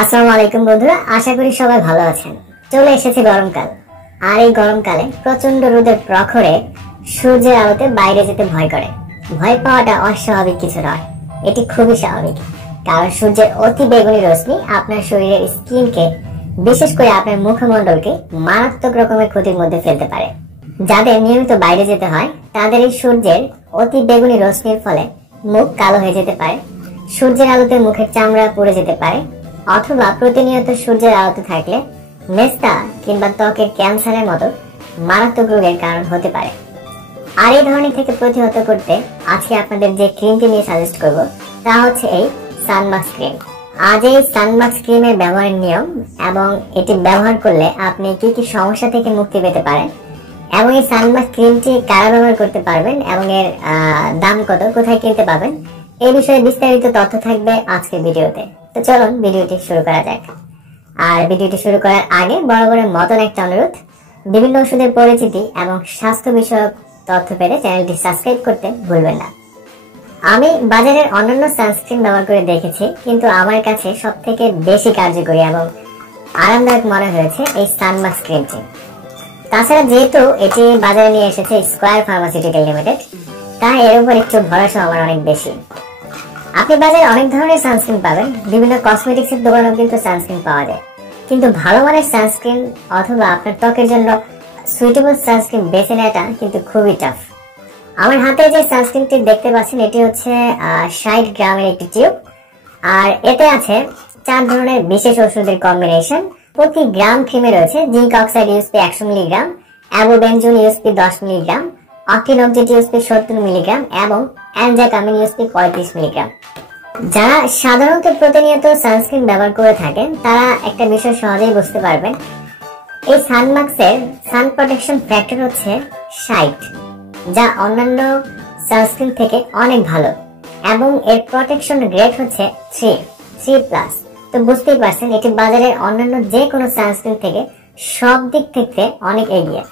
আসসালামু আলাইকুম বন্ধুরা, আশা করি সবাই ভালো আছেন। চলে এসেছে গরমকাল, আর এই গরমকালে প্রচন্ড রোদের প্রখরে সূর্যের আলোতে বাইরে যেতে ভয় করে। ভয় পাওয়াটা অস্বাভাবিক কিছু নয়, এটি খুবই স্বাভাবিক। কারণ সূর্যের অতি বেগুনি রশ্মি আপনার শরীরের স্কিনকে, বিশেষ করে আপনার মুখমণ্ডলকে মারাত্মক রকমের ক্ষতির মধ্যে ফেলতে পারে। যাদের নিয়মিত বাইরে যেতে হয় তাদের এই সূর্যের অতি বেগুনি রশ্মির ফলে মুখ কালো হয়ে যেতে পারে, সূর্যের আলোতে মুখের চামড়া পুড়ে যেতে পারে, অথবা প্রতিনিয়ত সূর্যের আলোতে থাকলে মেস্তা কিংবা ত্বকের ক্যান্সারের মতো মারাত্মক রোগের কারণ হতে পারে। আর এই ধরনের থেকে প্রতিহত করতে আজকে আপনাদের যে ক্রিমটি নিয়ে সাজেস্ট করব তা হচ্ছে এই সানমাস্ক ক্রিম। আজ এই সানমাস্ক ক্রিমের ব্যবহারের নিয়ম এবং এটি ব্যবহার করলে আপনি কি কি সমস্যা থেকে মুক্তি পেতে পারেন এবং এই সানমাস্ক ক্রিমটি কারা ব্যবহার করতে পারবেন এবং এর দাম কত, কোথায় কিনতে পাবেন, এই বিষয়ে বিস্তারিত তথ্য থাকবে আজকের ভিডিওতে। তো চলুন ভিডিওটি শুরু করা যাক। আর ভিডিওটি শুরু করার আগে বরাবরের মতন একটা অনুরোধ, বিভিন্ন ওষুধের পরিচিতি এবং স্বাস্থ্য বিষয়ক তথ্য পেতে চ্যানেলটি সাবস্ক্রাইব করতে ভুলবেন না। আমি বাজারের অন্যান্য সানস্ক্রিন ব্যবহার করে দেখেছি, কিন্তু আমার কাছে সব থেকে বেশি কার্যকরী এবং আরামদায়ক মনে হয়েছে এই সানমাস্ক ক্রিমটি। তাছাড়া যেহেতু এটি বাজারে নিয়ে এসেছে স্কয়ার ফার্মাসিউটিক্যাল লিমিটেড, তাই এর উপর একটু ভরসা আমার অনেক বেশি। আপনি বাজারে অনেক ধরনের সানস্ক্রিন পাবেন, বিভিন্ন কসমেটিক্সের দোকানেও কিন্তু সানস্ক্রিন পাওয়া যায়, কিন্তু ভালো মানের সানস্ক্রিন অথবা আপনার ত্বকের জন্য সুইটেবল সানস্ক্রিন বেছে নেওয়াটা কিন্তু খুবই টাফ। আমার হাতে যে সানস্ক্রিনটি দেখতে পাচ্ছেন এটি হচ্ছে 60 গ্রামের একটি টিউব, আর এতে আছে 4 ধরনের বিশেষ ওষুধের কম্বিনেশন। প্রতি গ্রাম ক্রিমে রয়েছে zinc oxide USP 100 milligram, avobenzone USP 10 milligram, অক্টিনবজেট ইউএসপি 70 মিলিগ্রাম এবং অ্যানজাকামিন ইউএসপি 35 মিলিগ্রাম। যারা সাধারণত প্রতিনিয়ত সানস্ক্রিন ব্যবহার করে থাকেন তারা একটা বিষয় সহজেই বুঝতে পারবেন, এই সানমাস্কের সান প্রোটেকশন ফ্যাক্টর হচ্ছে 60, যা অন্যান্য সানস্ক্রিন থেকে অনেক ভালো, এবং এর প্রোটেকশন গ্রেড হচ্ছে 3+। তো বুঝতেই পারছেন এটি বাজারের অন্যান্য যে কোনো সানস্ক্রিন থেকে সব দিক থেকে অনেক এগিয়ে।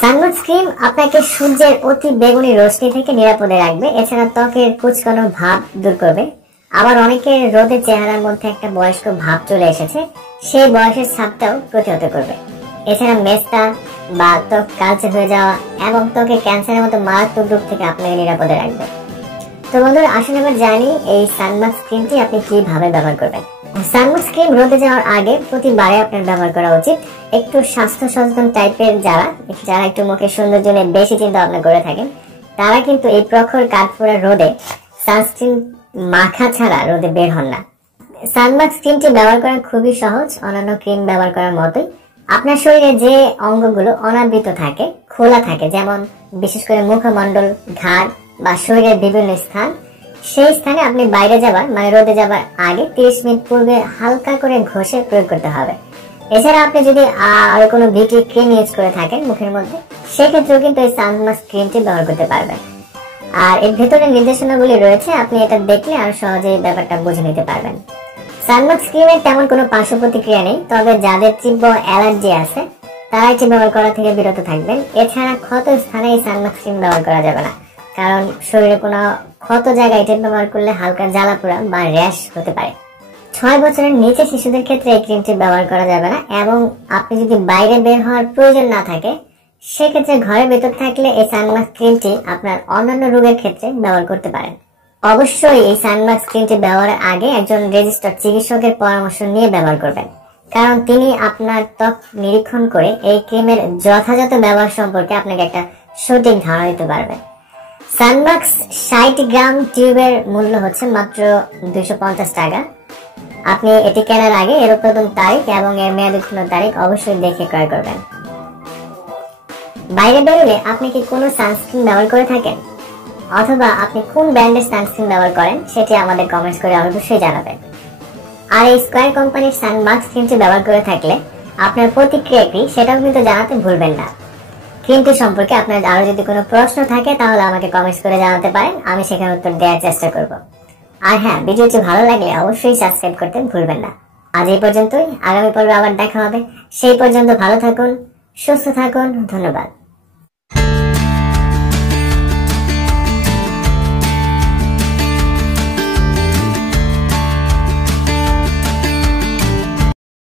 সানমাস্ক ক্রিম আপনাকে সূর্যের অতি বেগুনি রশ্মি থেকে নিরাপদে রাখবে, এছাড়া ত্বকের কুচকানো ভাব দূর করবে। আবার অনেকের রোদে চেহারার মধ্যে একটা বয়স্ক ভাব চলে এসেছে, সেই বয়সের ছাপটাও প্রতিহত করবে। এছাড়া মেস্তা বা ত্বক কালচে হয়ে যাওয়া এবং ত্বকের ক্যান্সারের মতো মারাত্মক রোগ থেকে আপনাকে নিরাপদে রাখবে। তো বন্ধুরা, আসুন এবার জানি এই সানমাস্ক ক্রিমটি আপনি কিভাবে ব্যবহার করবেন। সানমাস্ক ক্রিম রোদে যাওয়ার আগে প্রতিবারে আপনার ব্যবহার করা উচিত। একটু স্বাস্থ্য সচেতন টাইপের যারা একটু মুখের সৌন্দর্য নিয়ে বেশি চিন্তা ভাবনা করে থাকেন, তারা কিন্তু এই প্রখর কাঠপোড়া রোদে সানস্ক্রিন মাখা ছাড়া রোদে বের হন না। সানমাস্ক ক্রিমটি ব্যবহার করা খুবই সহজ, অন্যান্য ক্রিম ব্যবহার করার মতোই। আপনার শরীরে যে অঙ্গগুলো অনাবৃত থাকে, খোলা থাকে, যেমন বিশেষ করে মুখমণ্ডল, ঘাড় বা শরীরের বিভিন্ন স্থান, সেই স্থানে আপনি বাইরে যাবার মানে রোদে যাবার আগে 30 মিনিট পূর্বে হালকা করে ঘষে প্রয়োগ করতে হবে। এছাড়া আপনি যদি আর কোনো বিউটি ক্রিম ইউজ করে থাকেন মুখের মধ্যে, সেক্ষেত্রেও কিন্তু এই সানমাস্ক ক্রিমটি ব্যবহার করতে পারবেন। আর এর ভেতরে নির্দেশনাগুলি রয়েছে, আপনি এটা দেখলে আরো সহজেই ব্যাপারটা বুঝে নিতে পারবেন। সানমাস্ক ক্রিমের তেমন কোনো পার্শ্ব প্রতিক্রিয়া নেই, তবে যাদের তীব্র অ্যালার্জি আছে তারা এটি ব্যবহার করা থেকে বিরত থাকবেন। এছাড়া ক্ষত স্থানে এই সানমাস্ক ক্রিম ব্যবহার করা যাবে না, কারণ শরীরে কোনো ক্ষত জায়গায় এটা ব্যবহার করলে হালকা জ্বালা পোড়া বা র্যাশ হতে পারে। 6 বছরের নিচে শিশুদের ক্ষেত্রে এই ক্রিমটি ব্যবহার করা যাবে না, এবং আপনি যদি বাইরে বের হওয়ার প্রয়োজন না থাকে সেক্ষেত্রে ঘরের ভেতর থাকলে এই সানমাস্ক ক্রিমটি আপনার অন্যান্য রোগের ক্ষেত্রে ব্যবহার করতে পারেন। অবশ্যই এই সানমাস্ক ক্রিমটি ব্যবহারের আগে একজন রেজিস্টার্ড চিকিৎসকের পরামর্শ নিয়ে ব্যবহার করবেন, কারণ তিনি আপনার ত্বক নিরীক্ষণ করে এই ক্রিমের যথাযথ ব্যবহার সম্পর্কে আপনাকে একটা সঠিক ধারণা দিতে পারবেন। সানমাস্ক 60 গ্রাম টিউবের মূল্য হচ্ছে মাত্র 250 টাকা। আপনি এটি কেনার আগে এর উৎপাদন তারিখ এবং এর মেয়াদ উত্তীর্ণ তারিখ অবশ্যই দেখে ক্রয় করবেন। বাইরে বেরোলে আপনি কি কোনো সানস্ক্রিন ব্যবহার করে থাকেন, অথবা আপনি কোন ব্র্যান্ডের সানস্ক্রিন ব্যবহার করেন সেটি আমাদের কমেন্টস করে অবশ্যই জানাবেন। আর এই স্কয়ার কোম্পানির সানমাস্ক ক্রিমটি ব্যবহার করে থাকলে আপনার প্রতিক্রিয়া কি সেটাও কিন্তু জানাতে ভুলবেন না। ক্রিমটি সম্পর্কে আপনার আরো যদি কোনো প্রশ্ন থাকে তাহলে আমাকে কমেন্টস করে জানাতে পারেন, আমি সেখানে উত্তর দেওয়ার চেষ্টা করব। আর হ্যাঁ, ভিডিওটি ভালো লাগলে অবশ্যই সাবস্ক্রাইব করতে ভুলবেন না। আজ এই পর্যন্তই, আগামী পর্বে আবার দেখা হবে। সেই পর্যন্ত ভালো থাকুন, সুস্থ থাকুন, ধন্যবাদ।